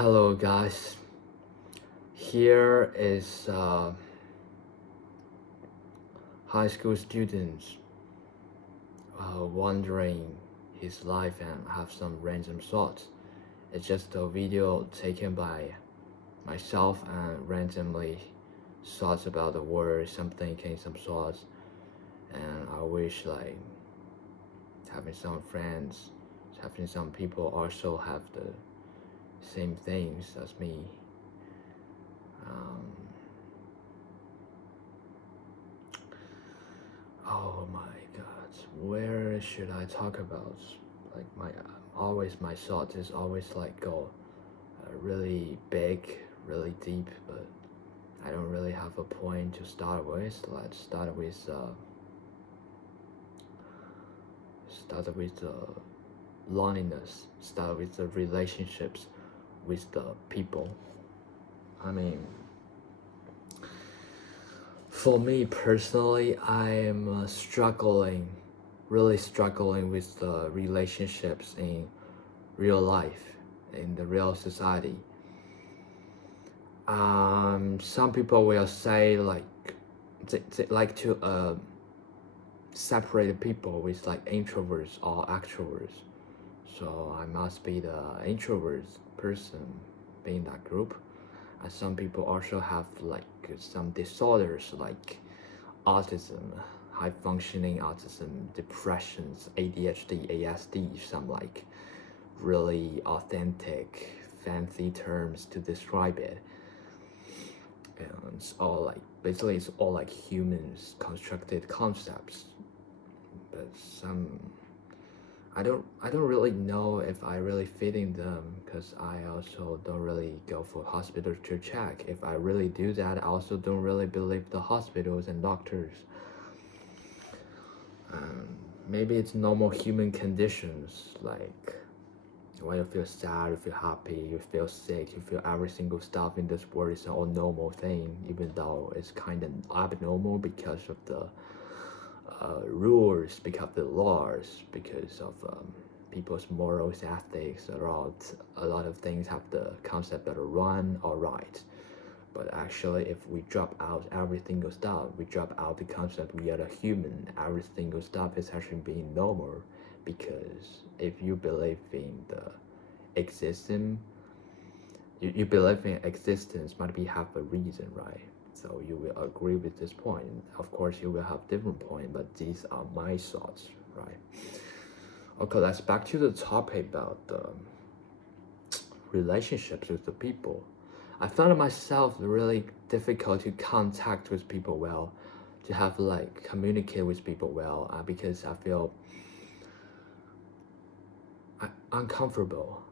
Hello, guys. Here is high school students wondering his life and have some random thoughts. It's just a video taken by myself and randomly thoughts about the world, some thinking, some thoughts, and I wish like having some friends, having some people also have the same things as me. Um, Oh my God, where should I talk about? Like my thought is always like go really big, really deep, but I don't really have a point to start with. Let's start with the loneliness, start with the relationships with the people. I mean, for me personally, I am really struggling with the relationships in real life, in the real society. Some people will say like they like to separate people with like introverts or extroverts. So I must be the introvert person being that group. And some people also have like some disorders like autism, high functioning autism, depressions, ADHD, ASD, some like really authentic, fancy terms to describe it. And it's all like basically it's all like humans constructed concepts. But some I don't really know if I really fit in them because I also don't really go for hospitals to check. If I really do that, I also don't really believe the hospitals and doctors. Um, Maybe it's normal human conditions like when you feel sad, you feel happy, you feel sick, you feel every single stuff in this world is all normal thing, even though it's kind of abnormal because of the rules, because of the laws, because of people's morals, ethics, a lot of things have the concept that are wrong or right. But actually, if we drop out every single stuff, we drop out the concept we are a human, every single stuff is actually being normal. Because if you believe in the existence, you believe in existence might be have a reason, right? So you will agree with this point. Of course, you will have different point, but these are my thoughts, right? Okay, let's back to the topic about the relationships with the people. I found myself really difficult to contact with people well, to have like communicate with people well, because I feel uncomfortable.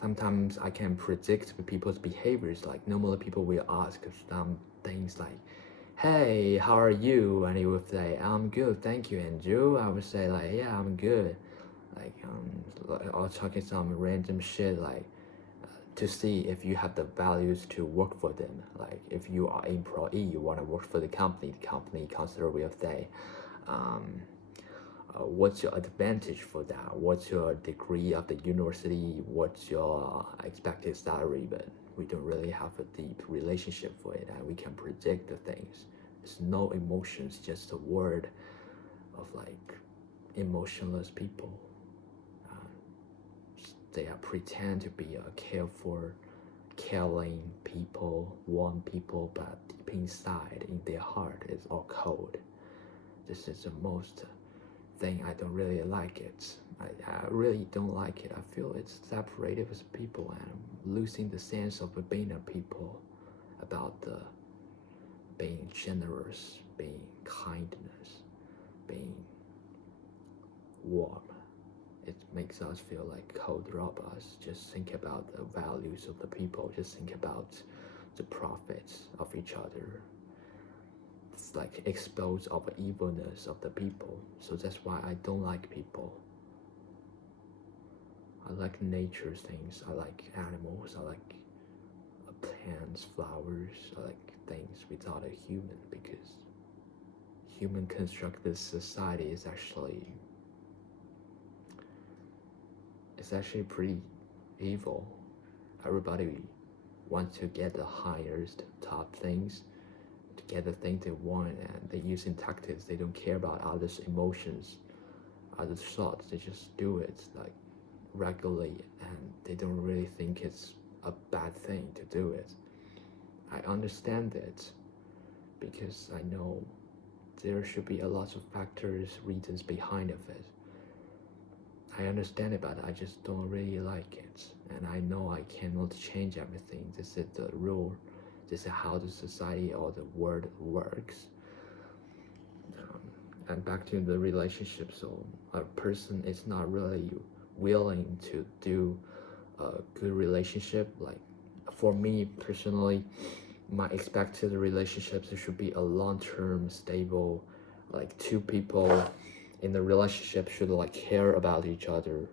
Sometimes I can predict people's behaviors. Like normally people will ask some things like, "Hey, how are you?" And he would say, "I'm good, thank you." And you, I would say like, "Yeah, I'm good." Like or talking some random shit like to see if you have the values to work for them. Like if you are an employee, you want to work for the company consider will say, um, what's your advantage for that? What's your degree of the university? What's your expected salary? But we don't really have a deep relationship for it, and we can predict the things. It's no emotions, just a word of like emotionless people. They are pretend to be a careful, caring people, warm people, but deep inside, in their heart, it's all cold. This is the most thing I don't really like it. I really don't like it. I feel it's separated with people and losing the sense of being a people, about the being generous, being kindness, being warm. It makes us feel like cold robots. Just think about the values of the people. Just think about the profits of each other. It's like expose of the evilness of the people. So that's why I don't like people. I like nature things. I like animals. I like plants, flowers. I like things without a human because human constructed society is actually it's actually pretty evil. Everybody wants to get the highest top things, to get the thing they want, and they're using tactics. They don't care about others' emotions, others' thoughts. They just do it like regularly, and they don't really think it's a bad thing to do it. I understand it because I know there should be a lot of factors, reasons behind of it. I understand it, but I just don't really like it. And I know I cannot change everything. This is the rule. This is how the society or the world works. And back to the relationship. So a person is not really willing to do a good relationship. Like for me personally, my expected relationships should be a long-term, stable, like two people in the relationship should like care about each other,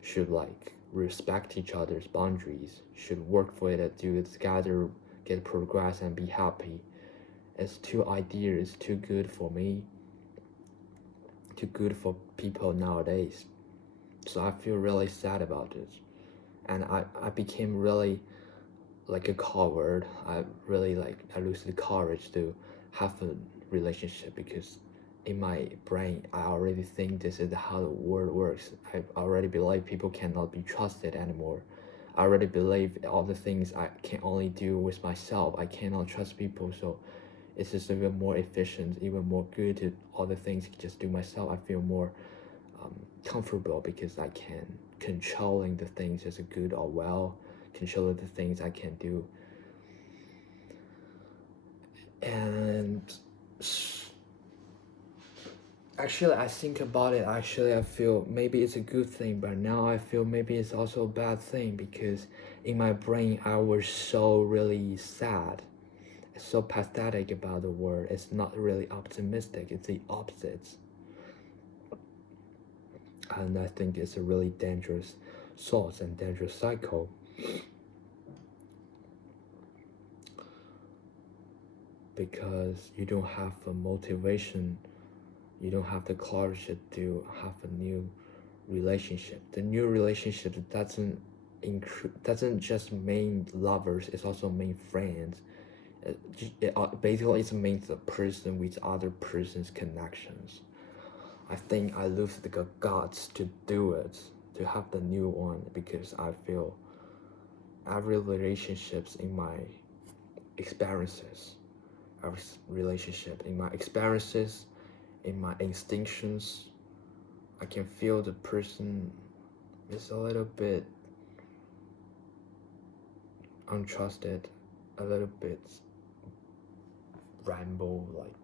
should like respect each other's boundaries, should work for it, do it together, get progress and be happy. It's too ideal, too good for me, too good for people nowadays. So I feel really sad about it. And I became really like a coward. I lose the courage to have a relationship because in my brain I already think this is how the world works. I already believe people cannot be trusted anymore. I already believe all the things I can only do with myself. I cannot trust people, so it's just even more efficient, even more good to all the things I just do myself. I feel more comfortable because I can controlling the things as a good or well, controlling the things I can do. And actually I think about it, actually I feel maybe it's a good thing, but now I feel maybe it's also a bad thing because in my brain I was so really sad, so pathetic about the world. It's not really optimistic, it's the opposite. And I think it's a really dangerous thought and dangerous cycle. Because you don't have a motivation, you don't have the courage to have a new relationship. The new relationship doesn't just mean lovers, it's also mean friends. Basically it means the person with other person's connections. I think I lose the guts to do it, to have the new one, because I feel every relationships in my experiences, every relationship in my experiences, in my instinctions, I can feel the person is a little bit untrusted, a little bit ramble, like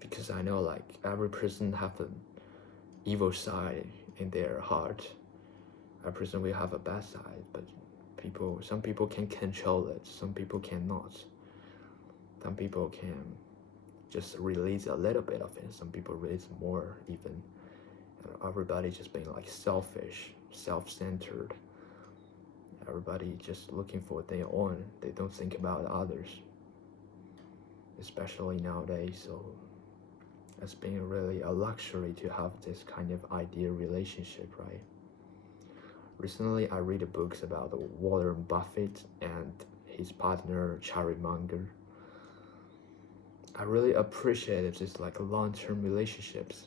because I know like every person have an evil side in their heart. Every person will have a bad side, but some people can control it, some people cannot. Some people can just release a little bit of it, some people release more even. Everybody just being like selfish, self-centered. Everybody just looking for their own. They don't think about others, especially nowadays. So it's been really a luxury to have this kind of ideal relationship, right? Recently I read books about Warren Buffett and his partner Charlie Munger. I really appreciated this like long-term relationships.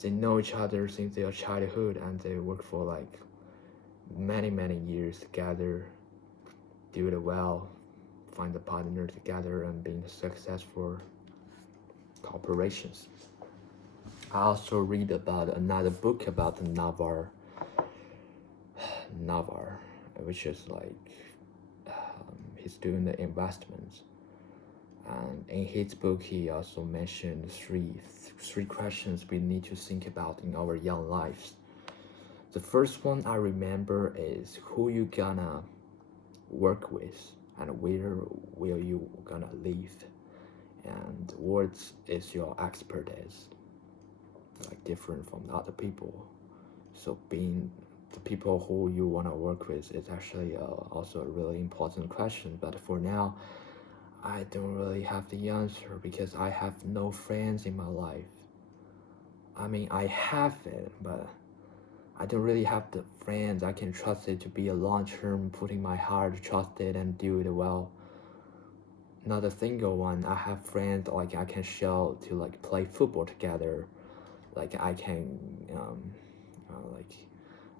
They know each other since their childhood and they work for like many years together, do it well, find a partner together and being successful corporations. I also read about another book about Navar, which is like he's doing the investments. And in his book, he also mentioned three questions we need to think about in our young lives. The first one I remember is who you gonna work with and where will you gonna live, and what is your expertise, like different from other people. So being the people who you wanna work with is actually also a really important question. But for now, I don't really have the answer because I have no friends in my life. I mean, I have it, but I don't really have the friends I can trust it to be a long term, putting my heart, trust it, and do it well. Not a single one. I have friends like I can show to like play football together, like I can, like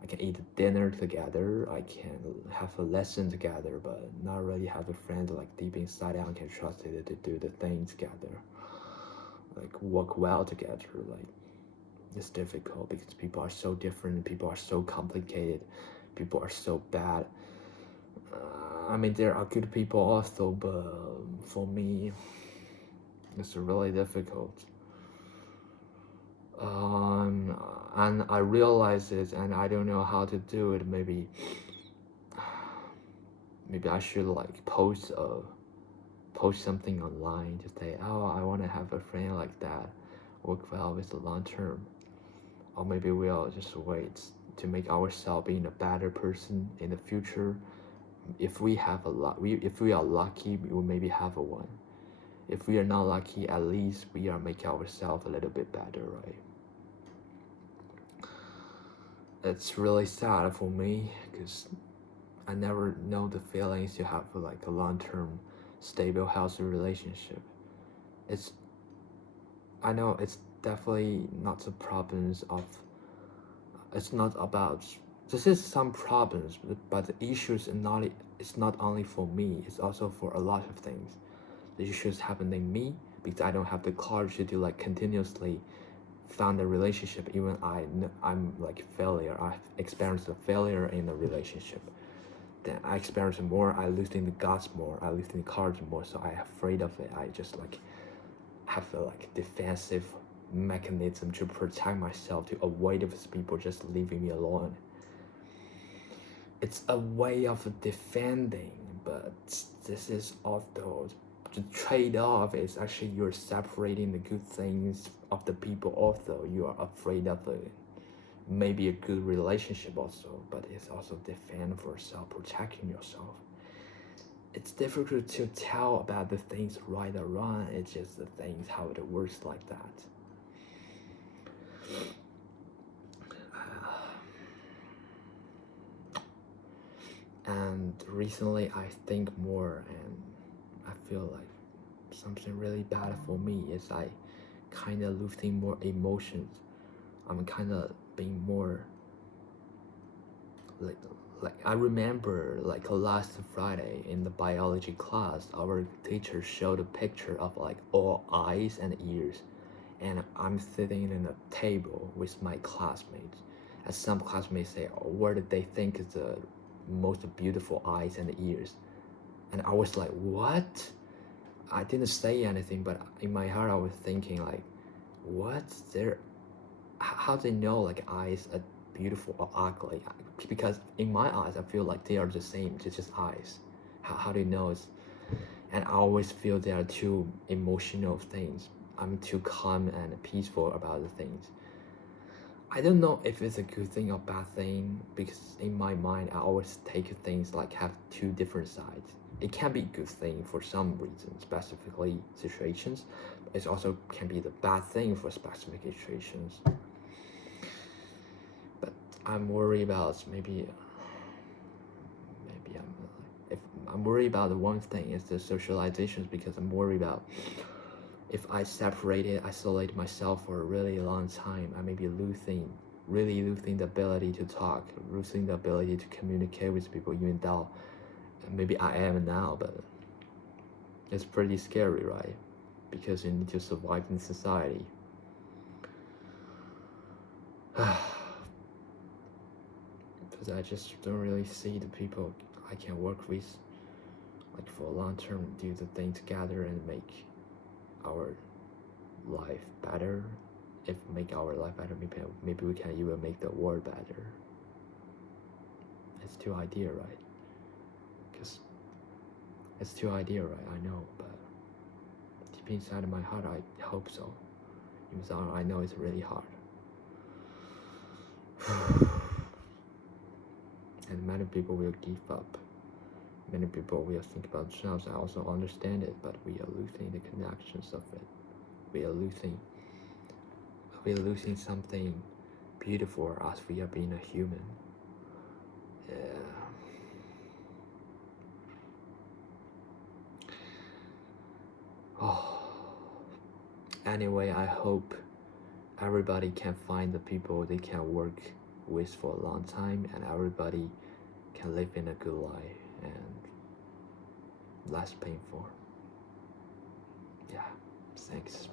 I can eat dinner together. I can have a lesson together, but not really have a friend like deep inside I can trust it to do the things together, like work well together. Like it's difficult because people are so different. People are so complicated. People are so bad. I mean, there are good people also, but for me, it's really difficult. Um, and I realize it, and I don't know how to do it. Maybe I should like post something online to say, oh, I want to have a friend like that, work well with the long term, or maybe we'll just wait to make ourselves being a better person in the future. If we have a lot, if we are lucky, we will maybe have a one. If we are not lucky, at least we are making ourselves a little bit better, right? It's really sad for me because I never know the feelings to have like a long-term, stable, healthy relationship. It's I know it's definitely not the problems of. It's not about. This is some problems, but the issues are not. It's not only for me. It's also for a lot of things. The issues happen in me because I don't have the courage to like continuously found a relationship. Even I'm like failure. I've experienced a failure in a relationship. Then I experience more. I losing the guts more. I losing the courage more. So I afraid of it. I just like have a like defensive mechanism to protect myself to avoid these people just leaving me alone. It's a way of defending, but this is also the trade-off is actually you're separating the good things of the people. Also, you are afraid of maybe a good relationship also, but it's also defend for yourself, protecting yourself. It's difficult to tell about the things right or wrong. It's just the things how it works like that. And recently I think more and I feel like something really bad for me is I kind of losing more emotions. I'm kind of being more like I remember like last Friday in the biology class, our teacher showed a picture of like all eyes and ears, and I'm sitting in a table with my classmates, and some classmates say, oh, what did they think is the most beautiful eyes and ears? And I was like, what? I didn't say anything, but in my heart I was thinking like, what? They're how they know like eyes are beautiful or ugly? Because in my eyes I feel like they are the same, just eyes. How do you know? And I always feel there are two emotional things. I'm too calm and peaceful about the things. I don't know if it's a good thing or bad thing because in my mind I always take things like have two different sides. It can be a good thing for some reasons, specifically situations. It also can be the bad thing for specific situations. But I'm worried about maybe if I'm worried about the one thing is the socializations because I'm worried about if I isolate myself for a really long time, I may be really losing the ability to talk, losing the ability to communicate with people, even though maybe I am now, but it's pretty scary, right? Because you need to survive in society. Because I just don't really see the people I can work with, like for long term, do the thing together and make our life better. If make our life better, maybe we can even make the world better. It's too idea, right? Because it's too idea, right? I know, but deep inside of my heart, I hope so. Even though I know it's really hard. And many people will give up. Many people will think about themselves. I also understand it, but we are losing the connections of it. We are losing we're losing something beautiful as we are being a human. Yeah. Oh. Anyway, I hope everybody can find the people they can work with for a long time, and everybody can live in a good life and less painful. Yeah, thanks.